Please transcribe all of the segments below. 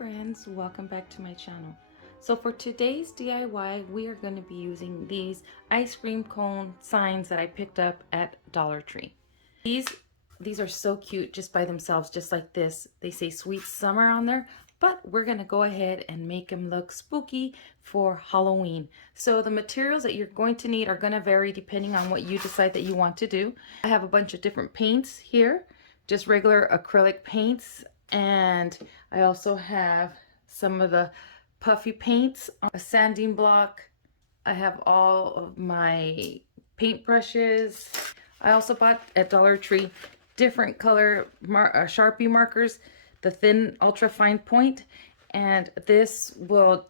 friends, welcome back to my channel. So for today's DIY, we are going to be using these ice cream cone signs that I picked up at Dollar Tree. These are so cute just by themselves, just like this. They say Sweet Summer on there, but we're going to go ahead and make them look spooky for Halloween. So the materials that you're going to need are going to vary depending on what you decide that you want to do. I have a bunch of different paints here, just regular acrylic paints. And I also have some of the puffy paints, a sanding block. I have all of my paint brushes. I also bought at Dollar Tree different color Sharpie markers, the thin ultra fine point, and this will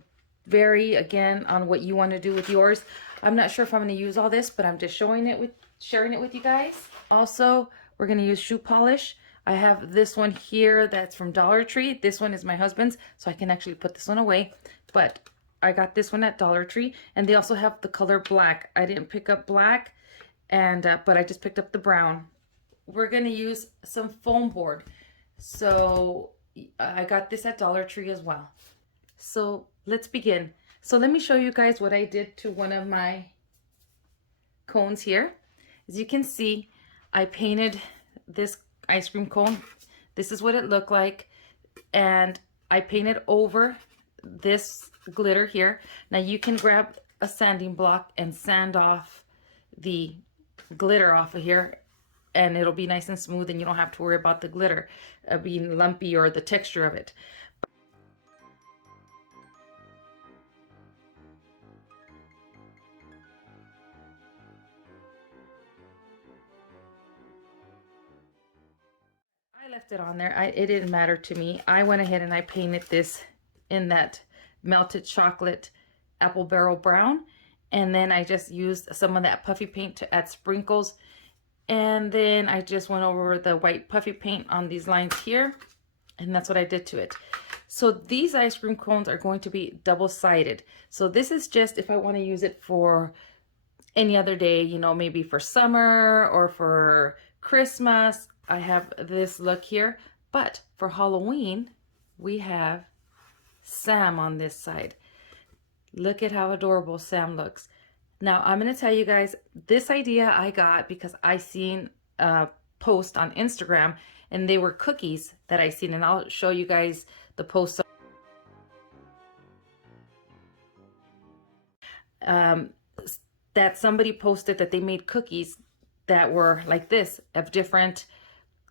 vary again on what you want to do with yours. I'm not sure if I'm going to use all this, but I'm just sharing it with you guys. Also, we're going to use shoe polish. I have this one here that's from Dollar Tree. This one is my husband's, so I can actually put this one away. But I got this one at Dollar Tree, and they also have the color black. I didn't pick up black, and but I just picked up the brown. We're going to use some foam board. So I got this at Dollar Tree as well. So let's begin. So let me show you guys what I did to one of my cones here. As you can see, I painted this ice cream cone. This is what it looked like, and I painted over this glitter here. Now you can grab a sanding block and sand off the glitter off of here, and it'll be nice and smooth, and you don't have to worry about the glitter being lumpy or the texture of it. I left it on there. It didn't matter to me. I went ahead and I painted this in that melted chocolate apple barrel brown, and then I just used some of that puffy paint to add sprinkles, and then I just went over the white puffy paint on these lines here, and that's what I did to it. So these ice cream cones are going to be double-sided. So this is just if I want to use it for any other day, you know, maybe for summer or for Christmas. I have this look here, but for Halloween, we have Sam on this side. Look at how adorable Sam looks. Now, I'm going to tell you guys, this idea I got because I seen a post on Instagram, and they were cookies that I seen, and I'll show you guys the post. That somebody posted that they made cookies that were like this, of different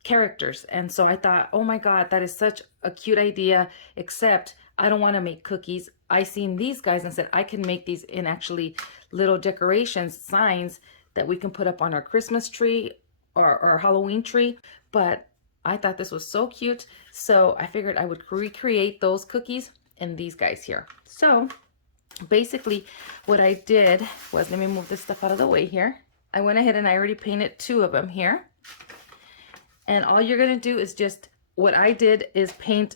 characters. And so I thought, oh my God, that is such a cute idea, except I don't want to make cookies. I seen these guys and said I can make these in actually little decorations, signs that we can put up on our Christmas tree or our Halloween tree. But I thought this was so cute, so I figured I would recreate those cookies in these guys here. So basically what I did was, let me move this stuff out of the way here. I went ahead and I already painted two of them here. And all you're going to do is just, what I did is paint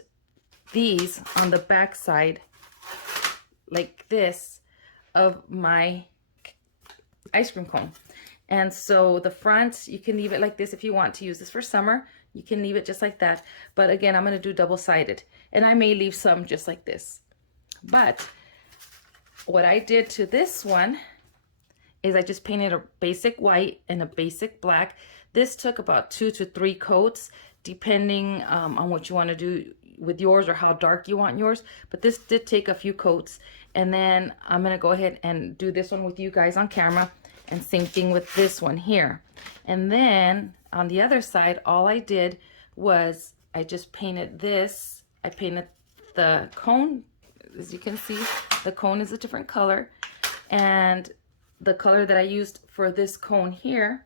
these on the back side like this of my ice cream cone. And so the front, you can leave it like this if you want to use this for summer. You can leave it just like that. But again, I'm going to do double-sided. And I may leave some just like this. But what I did to this one is I just painted a basic white and a basic black. This took about 2 to 3 coats, depending on what you want to do with yours or how dark you want yours. But this did take a few coats. And then I'm going to go ahead and do this one with you guys on camera. And same thing with this one here. And then on the other side, all I did was I just painted this. I painted the cone. As you can see, the cone is a different color. And the color that I used for this cone here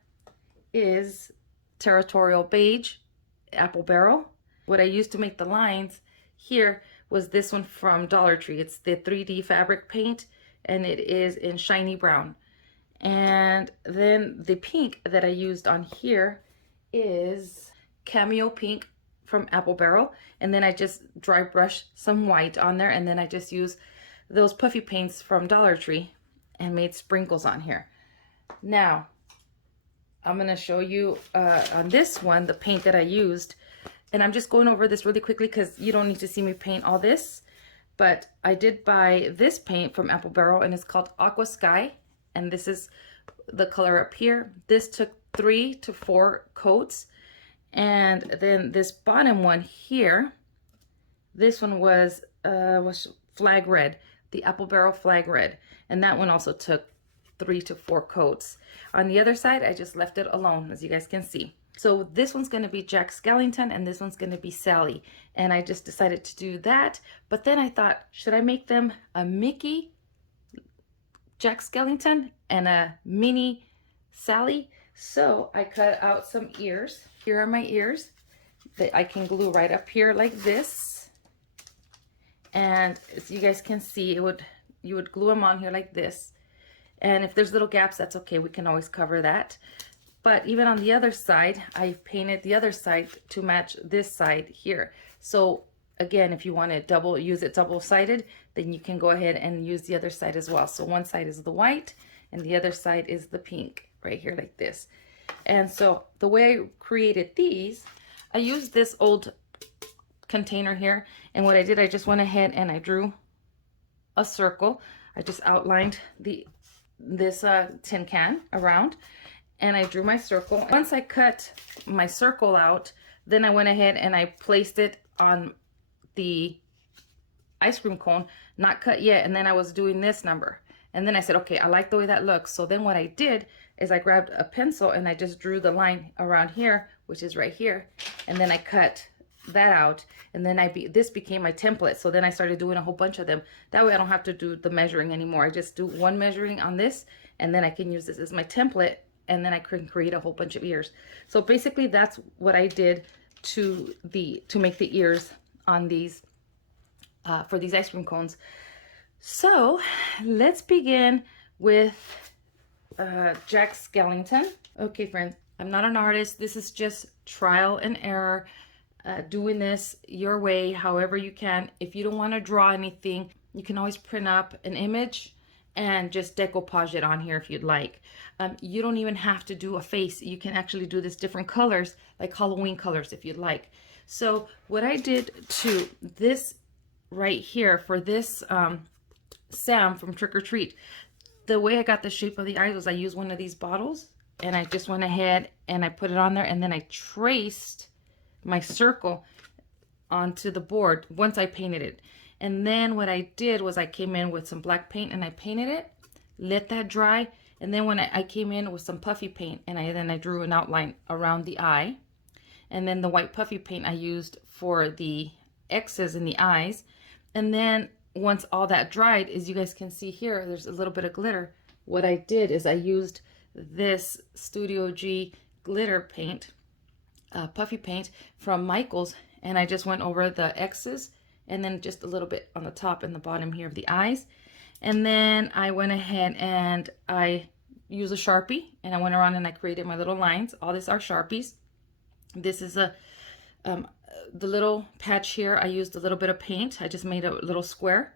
is Territorial Beige Apple Barrel. What I used to make the lines here was this one from Dollar Tree. It's the 3D fabric paint, and it is in shiny brown. And then the pink that I used on here is Cameo Pink from Apple Barrel. And then I just dry brush some white on there, and then I just use those puffy paints from Dollar Tree and made sprinkles on here. Now, I'm going to show you on this one, the paint that I used. And I'm just going over this really quickly because you don't need to see me paint all this. But I did buy this paint from Apple Barrel, and it's called Aqua Sky. And this is the color up here. This took 3 to 4 coats. And then this bottom one here, this one was flag red, the Apple Barrel flag red. And that one also took 3 to 4 coats. On the other side, I just left it alone, as you guys can see. So this one's going to be Jack Skellington, and this one's going to be Sally. And I just decided to do that. But then I thought, should I make them a Mickey Jack Skellington and a mini Sally? So I cut out some ears. Here are my ears that I can glue right up here like this. And as you guys can see, you would glue them on here like this. And if there's little gaps, that's okay. We can always cover that. But even on the other side, I painted the other side to match this side here. So again, if you want to use it double-sided, then you can go ahead and use the other side as well. So one side is the white and the other side is the pink right here like this. And so the way I created these, I used this old container here. And what I did, I just went ahead and I drew a circle. I just outlined this tin can around. And I drew my circle. Once I cut my circle out, then I went ahead and I placed it on the ice cream cone, not cut yet. And then I was doing this number. And then I said, okay, I like the way that looks. So then what I did is I grabbed a pencil and I just drew the line around here, which is right here. And then I cut that out. And then this became my template. So then I started doing a whole bunch of them. That way I don't have to do the measuring anymore. I just do one measuring on this, and then I can use this as my template. And then I can create a whole bunch of ears. So basically that's what I did to make the ears on these for these ice cream cones. So let's begin with Jack Skellington. Okay, friends, I'm not an artist. This is just trial and error, doing this your way, however you can. If you don't want to draw anything, you can always print up an image and just decoupage it on here if you'd like. You don't even have to do a face. You can actually do this different colors, like Halloween colors if you'd like. So what I did to this right here for this Sam from Trick or Treat, the way I got the shape of the eyes was I used one of these bottles, and I just went ahead and I put it on there, and then I traced my circle onto the board once I painted it. And then what I did was I came in with some black paint and I painted it, let that dry. And then when I came in with some puffy paint, and then I drew an outline around the eye. And then the white puffy paint I used for the X's in the eyes. And then once all that dried, as you guys can see here, there's a little bit of glitter. What I did is I used this Studio G glitter paint, puffy paint from Michael's, and I just went over the X's and then just a little bit on the top and the bottom here of the eyes. And then I went ahead and I used a Sharpie, and I went around and I created my little lines. All these are Sharpies. This is the little patch here. I used a little bit of paint. I just made a little square.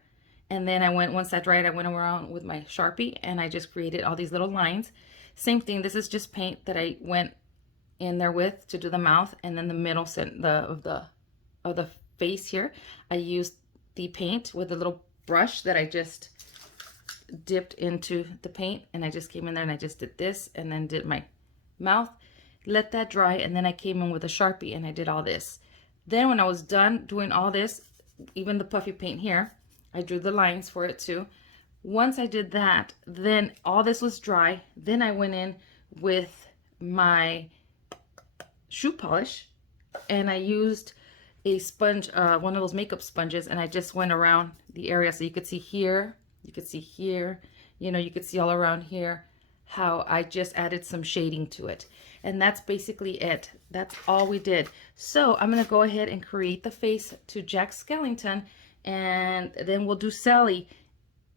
And then once that dried, I went around with my Sharpie and I just created all these little lines. Same thing. This is just paint that I went in there with to do the mouth, and then the middle of the face here, I used the paint with a little brush that I just dipped into the paint, and I just came in there and I just did this and then did my mouth, let that dry, and then I came in with a Sharpie and I did all this. Then when I was done doing all this, even the puffy paint here, I drew the lines for it too. Once I did that, then all this was dry. Then I went in with my shoe polish and I used a sponge, one of those makeup sponges, and I just went around the area. So you could see here, you could see here, you know, you could see all around here how I just added some shading to it. And that's basically it. That's all we did. So I'm going to go ahead and create the face to Jack Skellington, and then we'll do Sally.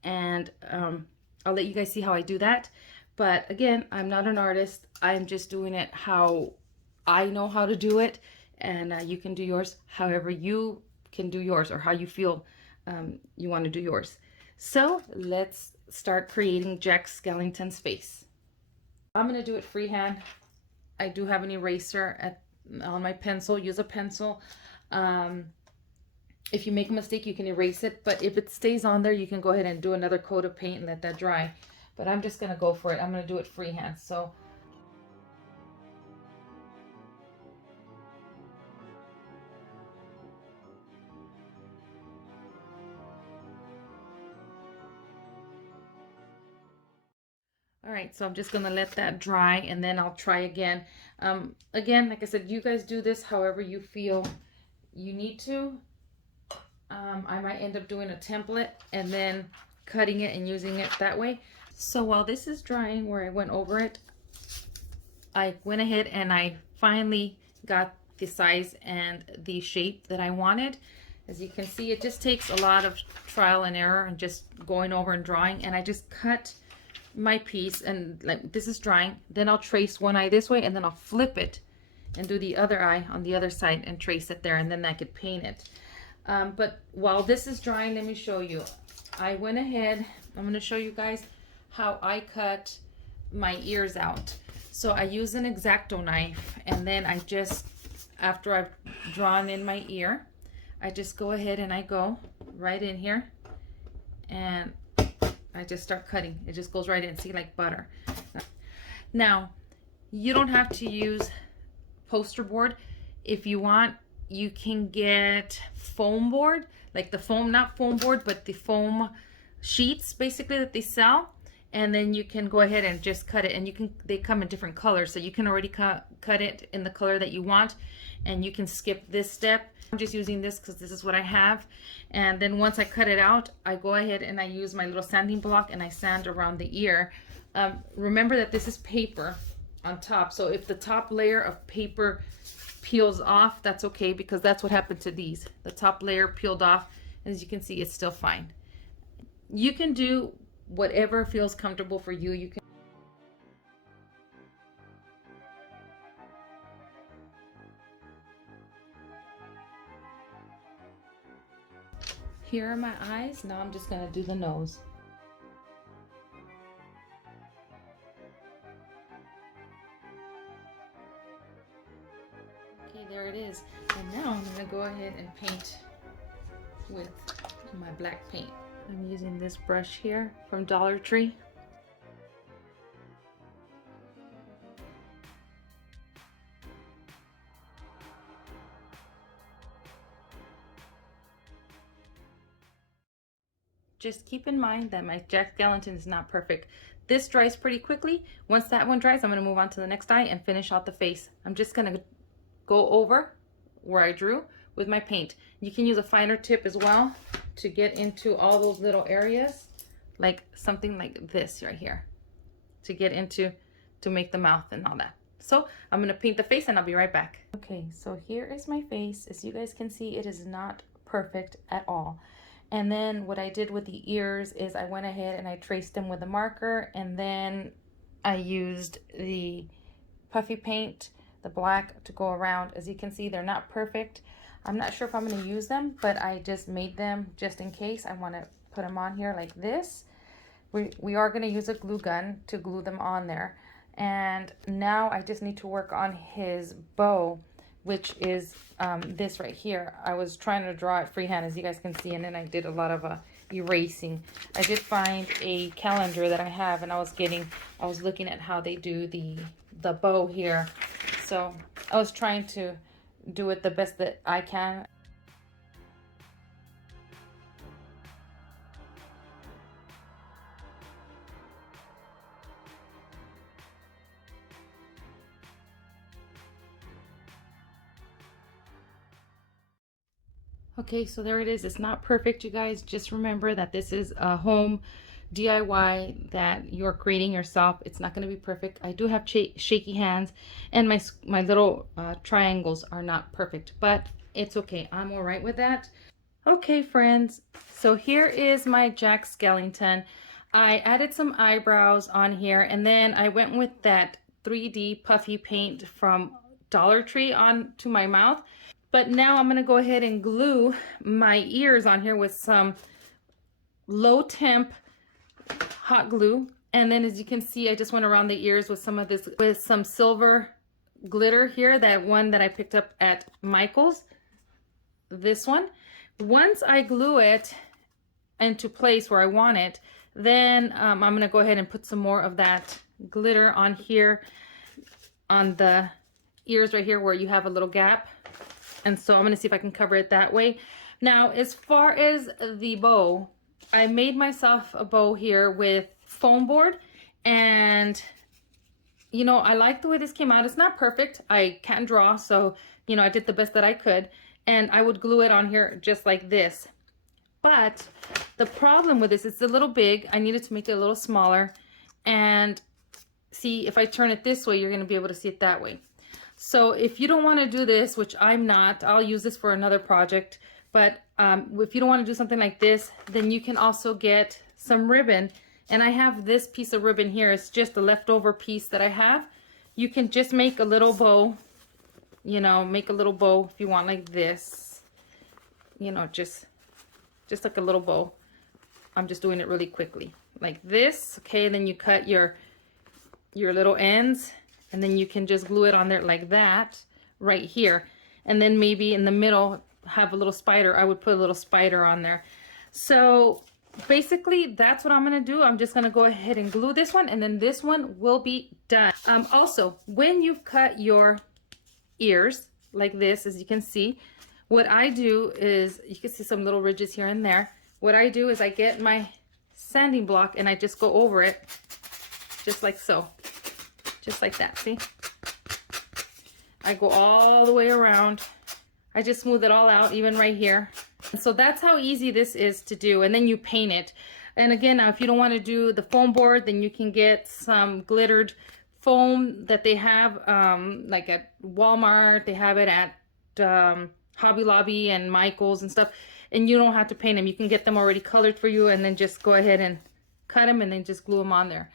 And I'll let you guys see how I do that. But again, I'm not an artist. I'm just doing it how I know how to do it. And you can do yours however you can do yours, or how you feel you want to do yours. So let's start creating Jack Skellington's face. I'm going to do it freehand. I do have an eraser at on my pencil. Use a pencil. If you make a mistake, you can erase it, but if it stays on there, you can go ahead and do another coat of paint and let that dry. But I'm just gonna go for it. I'm gonna do it freehand. So all right, so I'm just gonna let that dry and then I'll try again. Again, like I said, you guys do this however you feel you need to. I might end up doing a template and then cutting it and using it that way. So while this is drying, where I went over it, I went ahead and I finally got the size and the shape that I wanted. As you can see, it just takes a lot of trial and error and just going over and drawing. And I just cut my piece, and like this is drying. Then I'll trace one eye this way, and then I'll flip it and do the other eye on the other side and trace it there, and then I could paint it. But while this is drying, let me show you. I went ahead, I'm going to show you guys how I cut my ears out. So I use an X-Acto knife, and then I just, after I've drawn in my ear, I just go ahead and I go right in here and I just start cutting. It just goes right in, see, like butter. Now, you don't have to use poster board. If you want, you can get foam board, like the foam, not foam board, but the foam sheets basically that they sell. And then you can go ahead and just cut it, and you can, they come in different colors, so you can already cut it in the color that you want, and you can skip this step. I'm just using this because this is what I have. And then once I cut it out, I go ahead and I use my little sanding block and I sand around the ear. Remember that this is paper on top, so if the top layer of paper peels off, that's okay, because that's what happened to these. The top layer peeled off, and as you can see, it's still fine. You can do whatever feels comfortable for you. You can here are my eyes. Now I'm just gonna do the nose. Okay, there it is. And now I'm gonna go ahead and paint with my black paint. I'm using this brush here from Dollar Tree. Just keep in mind that my Jack Skellington is not perfect. This dries pretty quickly. Once that one dries, I'm going to move on to the next eye and finish out the face. I'm just going to go over where I drew with my paint. You can use a finer tip as well to get into all those little areas, like something like this right here, to get into, to make the mouth and all that. So I'm going to paint the face and I'll be right back. Okay, so here is my face. As you guys can see, it is not perfect at all. And then what I did with the ears is I went ahead and I traced them with a marker, and then I used the puffy paint, the black, to go around. As you can see, they're not perfect. I'm not sure if I'm going to use them, but I just made them just in case. I want to put them on here like this. We are going to use a glue gun to glue them on there. And now I just need to work on his bow, which is this right here. I was trying to draw it freehand, as you guys can see, and then I did a lot of erasing. I did find a calendar that I have, and I was looking at how they do the bow here. So I was trying to do it the best that I can. Okay, so there it is. It's not perfect, you guys. Just remember that this is a home DIY that you're creating yourself. It's not going to be perfect. I do have shaky hands, and my little triangles are not perfect, but it's okay. I'm all right with that. Okay, friends, so here is my Jack Skellington. I added some eyebrows on here, and then I went with that 3D puffy paint from Dollar Tree onto my mouth. But now I'm going to go ahead and glue my ears on here with some low temp hot glue. And then as you can see, I just went around the ears with some of this, with some silver glitter here, that one that I picked up at Michael's, this one. Once I glue it into place where I want it, then I'm gonna go ahead and put some more of that glitter on here, on the ears right here where you have a little gap. And so I'm gonna see if I can cover it that way. Now, as far as the bow, I made myself a bow here with foam board, and you know, I like the way this came out. It's not perfect. I can't draw, so you know, I did the best that I could, and I would glue it on here just like this. But the problem with this, it's a little big. I needed to make it a little smaller. And see, if I turn it this way, you're gonna be able to see it that way. So if you don't wanna do this, which I'm not, I'll use this for another project, but if you don't wanna do something like this, then you can also get some ribbon. And I have this piece of ribbon here. It's just a leftover piece that I have. You can just make a little bow, you know, make a little bow if you want, like this, you know, just like a little bow. I'm just doing it really quickly like this. Okay, and then you cut your little ends, and then you can just glue it on there like that right here. And then maybe in the middle have a little spider. I would put a little spider on there. So basically that's what I'm gonna do. I'm just gonna go ahead and glue this one, and then this one will be done. Also, when you've cut your ears like this, as you can see, what I do is, you can see some little ridges here and there. What I do is I get my sanding block and I just go over it just like so. Just like that, see? I go all the way around. I just smooth it all out, even right here. And so that's how easy this is to do. And then you paint it. And again, now if you don't want to do the foam board, then you can get some glittered foam that they have like at Walmart. They have it at Hobby Lobby and Michael's and stuff, and you don't have to paint them. You can get them already colored for you, and then just go ahead and cut them and then just glue them on there.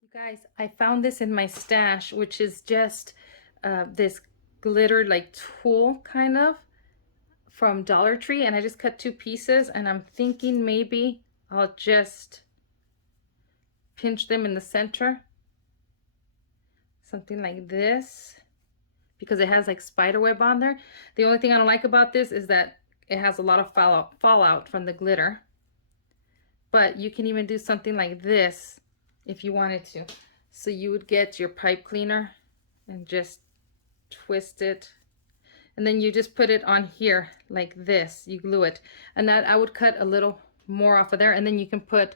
You guys, I found this in my stash, which is just this glitter like tulle kind of from Dollar Tree, and I just cut 2 pieces, and I'm thinking maybe I'll just pinch them in the center, something like this, because it has like spider web on there. The only thing I don't like about this is that it has a lot of fallout from the glitter, but you can even do something like this if you wanted to. So you would get your pipe cleaner and just twist it, and then you just put it on here like this. You glue it, and that I would cut a little more off of there, and then you can put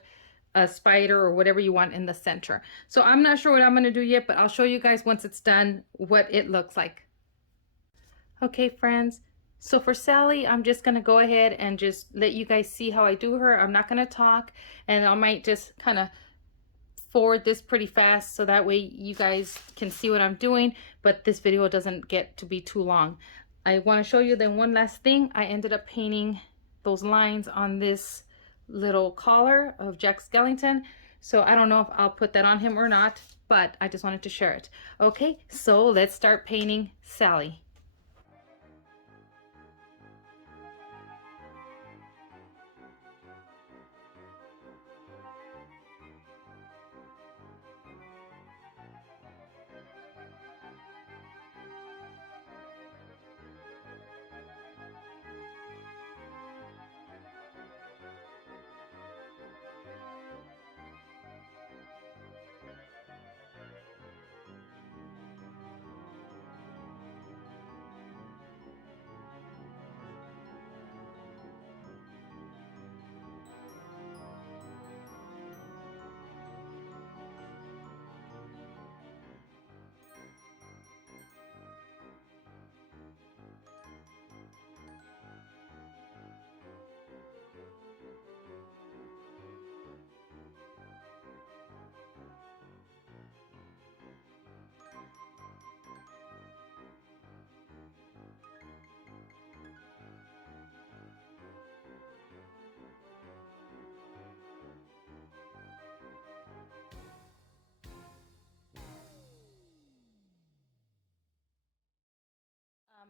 a spider or whatever you want in the center. So I'm not sure what I'm going to do yet, but I'll show you guys once it's done what it looks like. Okay, friends, so for Sally, I'm just going to go ahead and just let you guys see how I do her. I'm not going to talk, and I might just kind of forward this pretty fast so that way you guys can see what I'm doing, but this video doesn't get to be too long. I want to show you then one last thing. I ended up painting those lines on this little collar of Jack Skellington, so I don't know if I'll put that on him or not, but I just wanted to share it. Okay, so let's start painting Sally.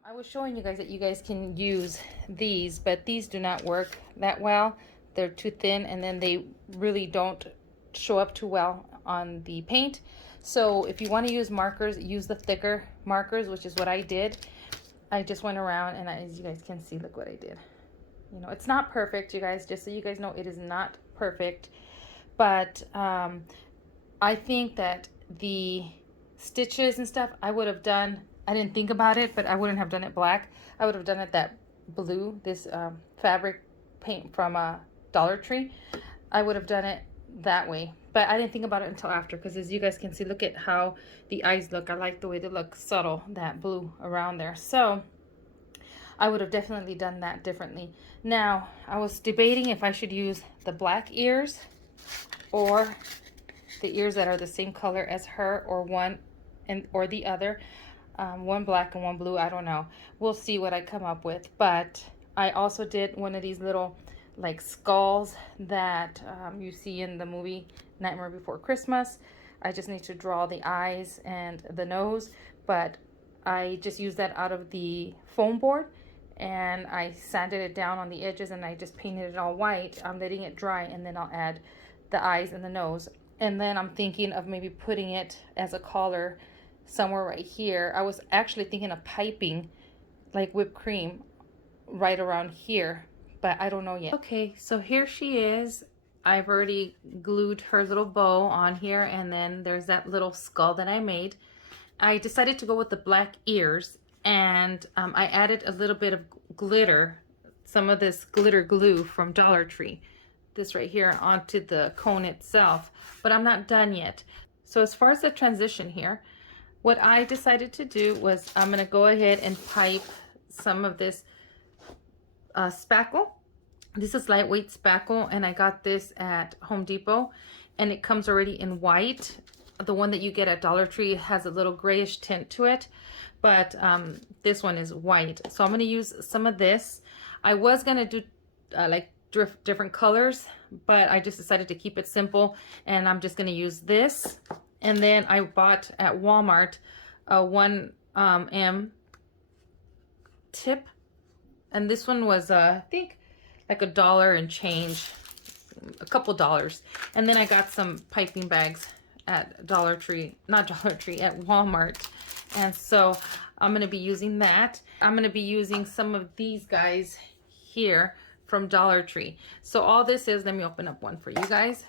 I was showing you guys that you guys can use these, but these do not work that well. They're too thin, and then they really don't show up too well on the paint. So if you want to use markers, use the thicker markers, which is what I did. I just went around, and as you guys can see, look what I did. You know, it's not perfect, you guys, just so you guys know, it is not perfect. But I think that the stitches and stuff I would have done, I didn't think about it, but I wouldn't have done it black. I would have done it that blue, this fabric paint from Dollar Tree. I would have done it that way, but I didn't think about it until after, because as you guys can see, look at how the eyes look. I like the way they look subtle, that blue around there. So I would have definitely done that differently. Now, I was debating if I should use the black ears or the ears that are the same color as her, or one and or the other. One black and one blue, I don't know. We'll see what I come up with. But I also did one of these little like skulls that you see in the movie Nightmare Before Christmas. I just need to draw the eyes and the nose, but I just used that out of the foam board, and I sanded it down on the edges, and I just painted it all white. I'm letting it dry, and then I'll add the eyes and the nose. And then I'm thinking of maybe putting it as a collar somewhere right here. I was actually thinking of piping like whipped cream right around here, but I don't know yet. Okay, so here she is. I've already glued her little bow on here, and then there's that little skull that I made. I decided to go with the black ears, and I added a little bit of glitter, some of this glitter glue from Dollar Tree, this right here, onto the cone itself, but I'm not done yet. So as far as the transition here, what I decided to do was I'm going to go ahead and pipe some of this spackle. This is lightweight spackle, and I got this at Home Depot, and it comes already in white. The one that you get at Dollar Tree has a little grayish tint to it, but this one is white. So I'm going to use some of this. I was going to do like different colors, but I just decided to keep it simple, and I'm just going to use this. And then I bought at Walmart a 1M tip, and this one was I think like $1 and change, a couple dollars. And then I got some piping bags at Dollar Tree, not Dollar Tree, at Walmart. And so I'm going to be using that. I'm going to be using some of these guys here from Dollar Tree. So all this is, let me open up one for you guys.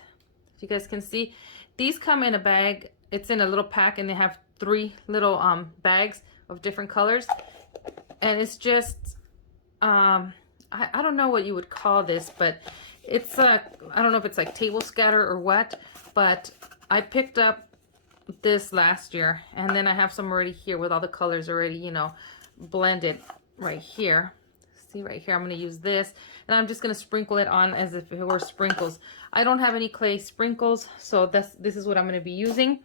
You guys can see, these come in a bag. It's in a little pack, and they have 3 little bags of different colors. And it's just, I don't know what you would call this, but it's I don't know if it's like table scatter or what, but I picked up this last year, and then I have some already here with all the colors already, you know, blended right here. See right here, I'm going to use this, and I'm just going to sprinkle it on as if it were sprinkles. I don't have any clay sprinkles, so this is what I'm going to be using.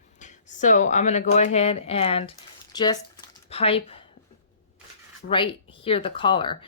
So I'm going to go ahead and just pipe right here the collar.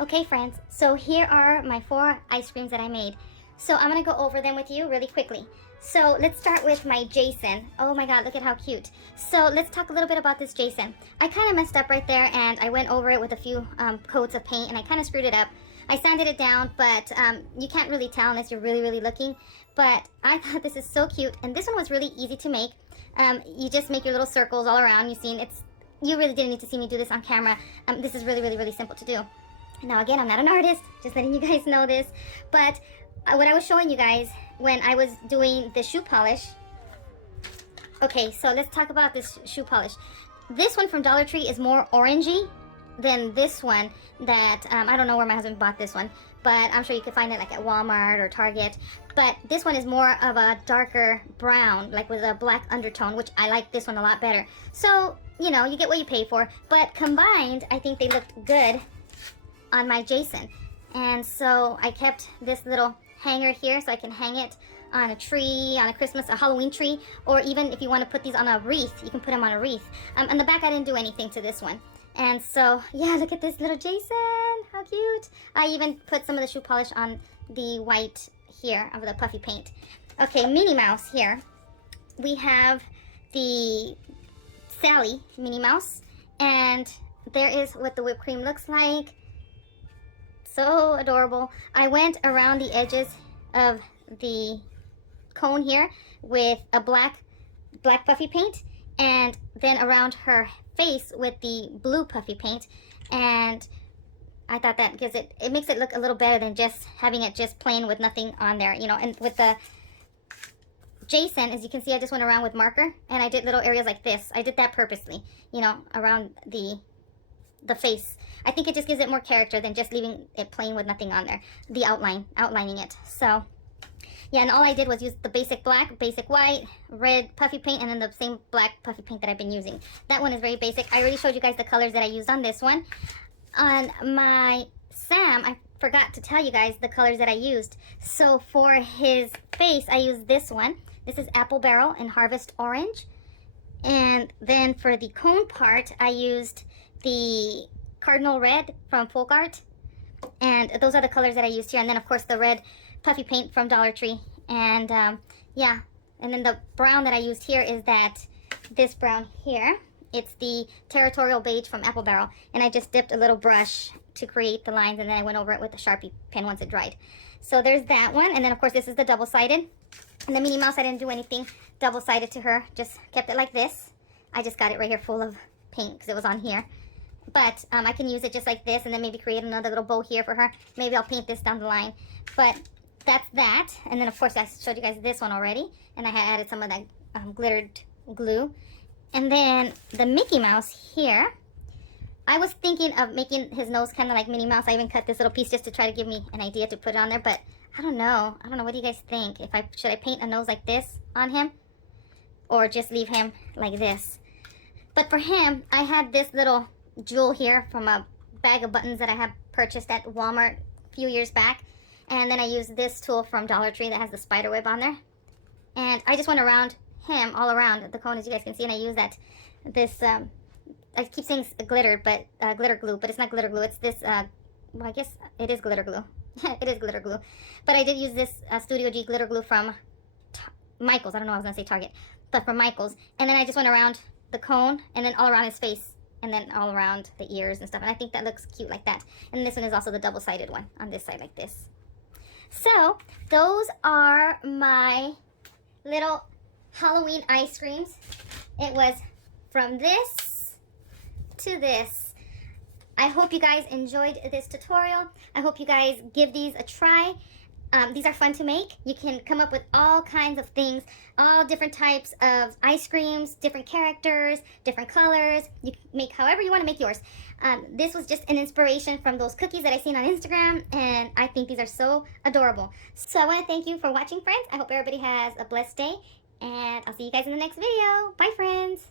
Okay friends, so here are my 4 ice creams that I made. So I'm gonna go over them with you really quickly. So let's start with my Jason. Oh my god, look at how cute. So let's talk a little bit about this Jason. I kind of messed up right there, and I went over it with a few coats of paint, and I kind of screwed it up. I sanded it down, but you can't really tell unless you're really looking. But I thought this is so cute, and this one was really easy to make. You just make your little circles all around. You've seen, you really didn't need to see me do this on camera. This is really simple to do. Now again, I'm not an artist, just letting you guys know this, but what I was showing you guys when I was doing the shoe polish. Okay, so let's talk about this shoe polish. This one from Dollar Tree is more orangey than this one that, I don't know where my husband bought this one, but I'm sure you could find it like at Walmart or Target. But this one is more of a darker brown, like with a black undertone, which I like this one a lot better. So, you know, you get what you pay for, but combined, I think they looked good on my Jason. And so I kept this little hanger here so I can hang it on a tree, on a Halloween tree, or even if you want to put these on a wreath, you can put them on a wreath. On the back, I didn't do anything to this one. And so, yeah, look at this little Jason. How cute. I even put some of the shoe polish on the white here of the puffy paint. Okay, Minnie Mouse here. We have the Sally Minnie Mouse. And there is what the whipped cream looks like. So adorable. I went around the edges of the cone here with a black puffy paint, and then around her face with the blue puffy paint, and I thought that gives it makes it look a little better than just having it just plain with nothing on there, you know. And with the Jason, as you can see, I just went around with marker and I did little areas like this. I did that purposely, you know, around the face. I think it just gives it more character than just leaving it plain with nothing on there, the outlining it. So yeah, and all I did was use the basic black, basic white, red puffy paint, and then the same black puffy paint that I've been using. That one is very basic. I already showed you guys the colors that I used on this one. On my Sam, I forgot to tell you guys the colors that I used. So for his face, I used this one. This is Apple Barrel and Harvest Orange. And then for the cone part, I used the Cardinal Red from Folk Art. And those are the colors that I used here. And then, of course, the red puffy paint from Dollar Tree. And yeah, and then the brown that I used here is this brown here. It's the Territorial Beige from Apple Barrel, and I just dipped a little brush to create the lines, and then I went over it with a Sharpie pen once it dried. So there's that one, and then of course this is the double-sided. And the Minnie Mouse, I didn't do anything double-sided to her, just kept it like this. I just got it right here full of paint because it was on here. But I can use it just like this, and then maybe create another little bow here for her. Maybe I'll paint this down the line. But that's that. And then, of course, I showed you guys this one already. And I had added some of that glittered glue. And then the Mickey Mouse here. I was thinking of making his nose kind of like Minnie Mouse. I even cut this little piece just to try to give me an idea to put it on there. But I don't know. I don't know. What do you guys think? Should I paint a nose like this on him? Or just leave him like this? But for him, I had this little jewel here from a bag of buttons that I had purchased at Walmart a few years back. And then I used this tool from Dollar Tree that has the spider web on there. And I just went around him, all around the cone, as you guys can see. And I used I keep saying glitter glue, but it's not glitter glue. It's this, well, I guess it is glitter glue. It is glitter glue. But I did use this Studio G glitter glue from Michael's. I don't know, I was going to say Target. But from Michael's. And then I just went around the cone and then all around his face. And then all around the ears and stuff. And I think that looks cute like that. And this one is also the double-sided one on this side like this. So, those are my little Halloween ice creams. It was from this to this. I hope you guys enjoyed this tutorial. I hope you guys give these a try. These are fun to make. You can come up with all kinds of things, all different types of ice creams, different characters, different colors. You can make however you want to make yours. This was just an inspiration from those cookies that I seen on Instagram, and I think these are so adorable. So I want to thank you for watching, friends. I hope everybody has a blessed day, and I'll see you guys in the next video. Bye, friends.